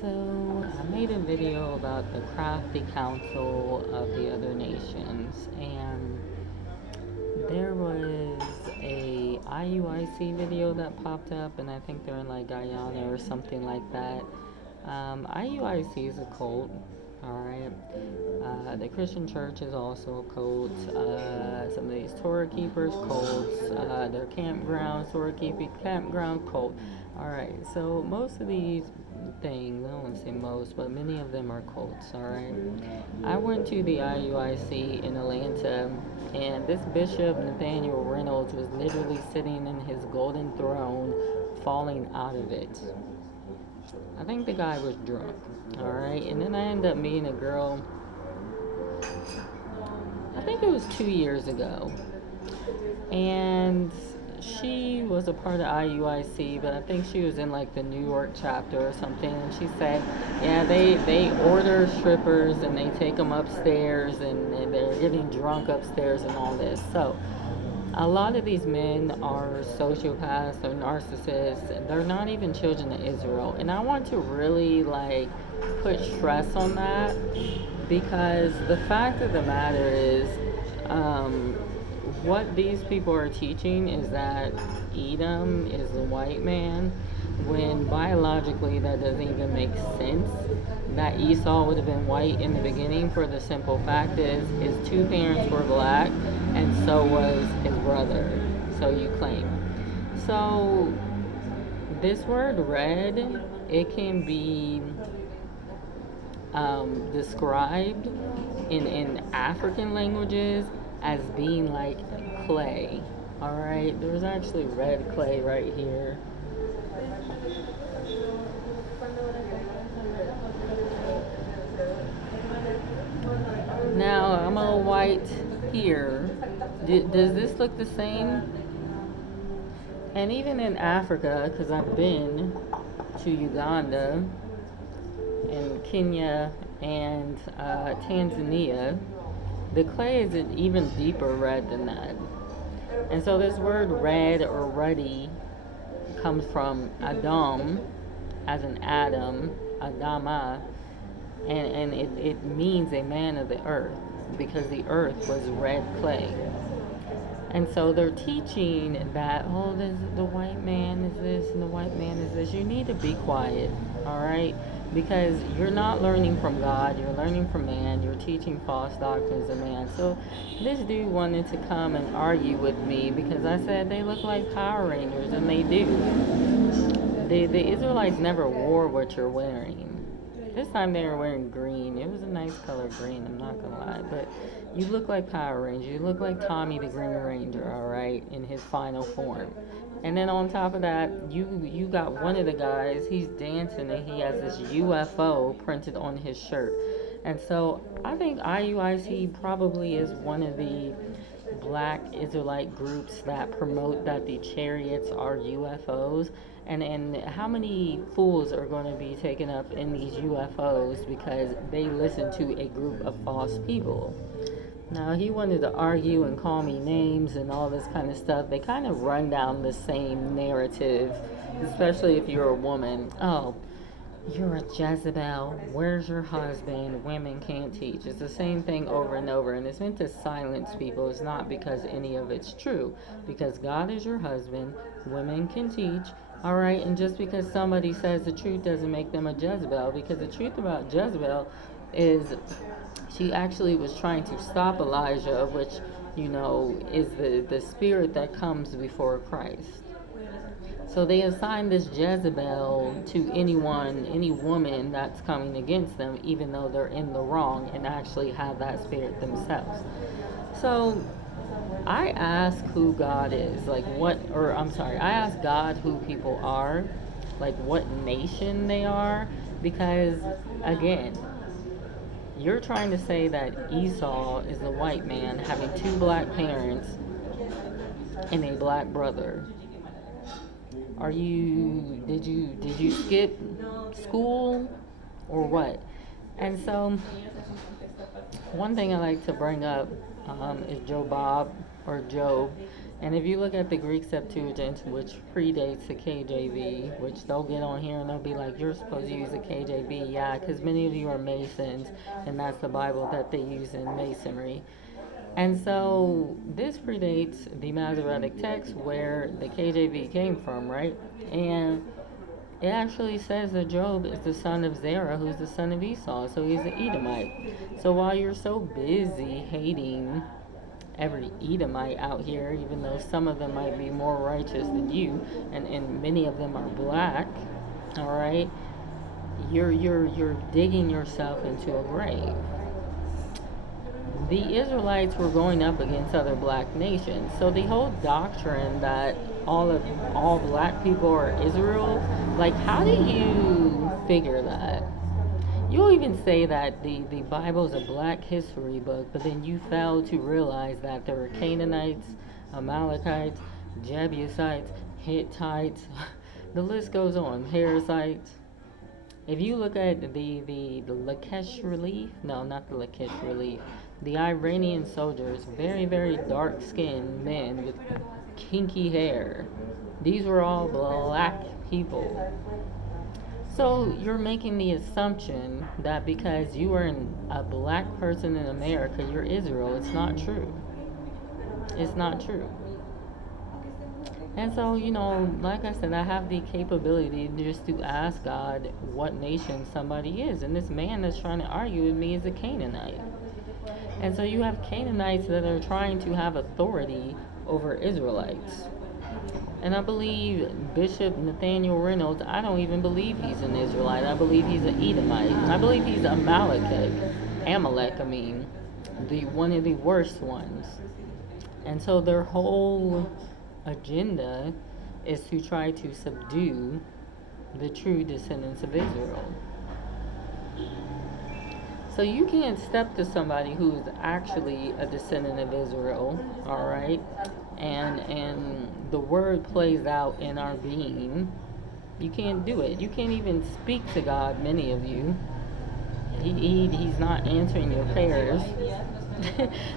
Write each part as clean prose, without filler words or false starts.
So, I made a video about the Crafty Council of the Other Nations, and there was a IUIC video that popped up, and I think they're in like Guyana or something like that. IUIC is a cult, alright? The Christian church is also a cult. Some of these Torah keepers, cults. Their campground, Torah keeping campground, cult. Alright, so most of these things, I don't want to say most, but many of them are cults, alright? I went to the IUIC in Atlanta, and this Bishop Nathaniel Reynolds was literally sitting in his golden throne, falling out of it. I think the guy was drunk, alright? And then I ended up meeting a girl, I think it was 2 years ago. And she was a part of IUIC, but I think she was in like the New York chapter or something. And she said, yeah, they order strippers and they take them upstairs and they're getting drunk upstairs and all this. So a lot of these men are sociopaths or narcissists. They're not even children of Israel. And I want to really like put stress on that, because the fact of the matter is, what these people are teaching is that Edom is the white man, when biologically that doesn't even make sense. That Esau would have been white in the beginning, for the simple fact is his two parents were black and so was his brother, so you claim. So this word red, it can be described in African languages as being like clay. Alright, there's actually red clay right here. Now I'm a little white here. Does this look the same? And even in Africa, because I've been to Uganda and Kenya and Tanzania, the clay is an even deeper red than that. And so this word red or ruddy comes from Adam, as in Adam, Adama, and it means a man of the earth, because the earth was red clay. And so they're teaching that, oh, the white man is this and the white man is this. You need to be quiet, all right? Because you're not learning from God, you're learning from man, you're teaching false doctrines of man. So this dude wanted to come and argue with me because I said they look like Power Rangers, and they do. The Israelites never wore what you're wearing. This time they were wearing green. It was a nice color green, I'm not gonna lie. But you look like Power Ranger. You look like Tommy the Green Ranger, alright, in his final form. And then on top of that, you got one of the guys, he's dancing and he has this UFO printed on his shirt. And so I think IUIC probably is one of the black Israelite groups that promote that the chariots are UFOs. And how many fools are going to be taken up in these UFOs because they listen to a group of false people? Now, he wanted to argue and call me names and all this kind of stuff. They kind of run down the same narrative, especially if you're a woman. Oh, you're a Jezebel. Where's your husband? Women can't teach. It's the same thing over and over, and it's meant to silence people. It's not because any of it's true. Because God is your husband. Women can teach. All right, and just because somebody says the truth doesn't make them a Jezebel, because the truth about Jezebel is she actually was trying to stop Elijah, which, you know, is the spirit that comes before Christ. So they assign this Jezebel to anyone, any woman that's coming against them, even though they're in the wrong and actually have that spirit themselves. So I ask who God is, I ask God who people are, like what nation they are, because again, you're trying to say that Esau is the white man having two black parents and a black brother. Did you skip school or what? And so one thing I like to bring up is Job, And if you look at the Greek Septuagint, which predates the KJV, which they'll get on here and they'll be like, you're supposed to use the KJV. Yeah, because many of you are Masons, and that's the Bible that they use in Masonry. And so this predates the Masoretic text where the KJV came from, right? And it actually says that Job is the son of Zerah, who's the son of Esau, so he's an Edomite. So while you're so busy hating every Edomite out here, even though some of them might be more righteous than you, and many of them are black, all right, you're digging yourself into a grave. The Israelites were going up against other black nations. So the whole doctrine that all black people are Israel, like, how do you figure that? You'll even say that the Bible is a black history book, but then you fail to realize that there were Canaanites, Amalekites, Jebusites, Hittites, the list goes on, Perizzites. If you look at the Lakesh relief, no, not the Lakesh relief, the Iranian soldiers, very, very dark-skinned men with kinky hair. These were all black people. So you're making the assumption that because you are a black person in America, you're Israel. It's not true. It's not true. And so, like I said, I have the capability just to ask God what nation somebody is. And this man that's trying to argue with me is a Canaanite. And so you have Canaanites that are trying to have authority over Israelites. And I believe Bishop Nathaniel Reynolds, I don't even believe he's an Israelite. I believe he's an Edomite. I believe he's Amalek, one of the worst ones. And so their whole agenda is to try to subdue the true descendants of Israel. So you can't step to somebody who is actually a descendant of Israel, all right? And the word plays out in our being. You can't do it. You can't even speak to God, many of you. He's not answering your prayers.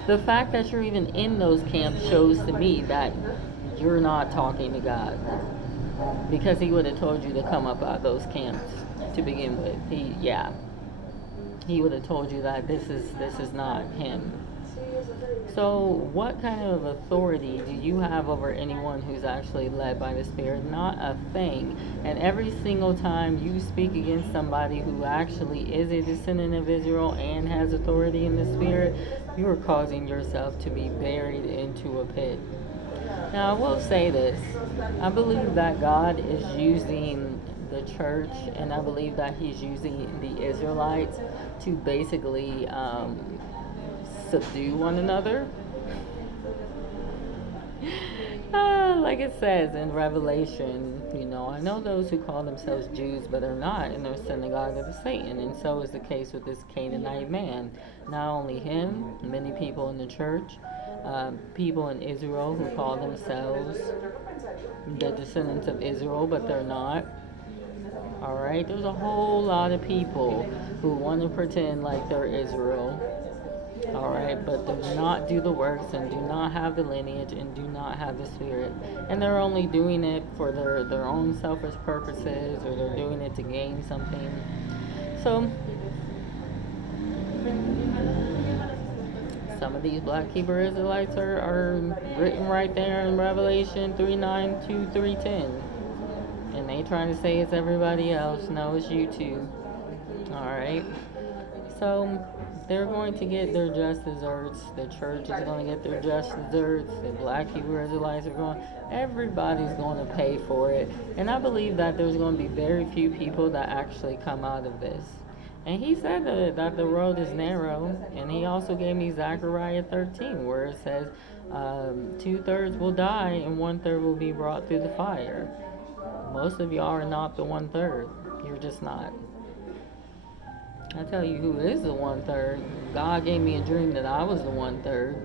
The fact that you're even in those camps shows to me that you're not talking to God, because he would have told you to come up out of those camps to begin with. He would have told you that this is not him. So what kind of authority do you have over anyone who's actually led by the Spirit? Not a thing. And every single time you speak against somebody who actually is a descendant of Israel and has authority in the Spirit, you are causing yourself to be buried into a pit. Now, I will say this. I believe that God is using the church, and I believe that he's using the Israelites to basically subdue one another. Like it says in Revelation, I know those who call themselves Jews but are not, and they're synagogue of Satan. And so is the case with this Canaanite man. Not only him, many people in the church, people in Israel who call themselves the descendants of Israel, but they're not. All right, there's a whole lot of people who want to pretend like they're Israel. All right, but do not do the works and do not have the lineage and do not have the Spirit. And they're only doing it for their own selfish purposes, or they're doing it to gain something. So some of these black Hebrew Israelites are written right there in Revelation 3:9 to 3:10. And they trying to say it's everybody else. No, it's you too. Alright. So they're going to get their just desserts. The church is going to get their just desserts. The black Hebrew Israelites are going. Everybody's going to pay for it. And I believe that there's going to be very few people that actually come out of this. And he said that the road is narrow. And he also gave me Zechariah 13, where it says 2/3 will die and 1/3 will be brought through the fire. Most of y'all are not the 1/3. You're just not. I tell you who is the 1/3. God gave me a dream that I was the 1/3.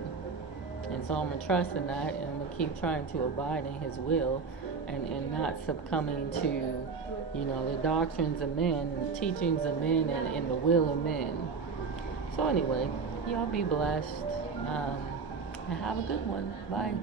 And so I'm going to trust in that, and I'm going to keep trying to abide in his will and not succumbing to, the doctrines of men and teachings of men and the will of men. So anyway, y'all be blessed. And have a good one. Bye.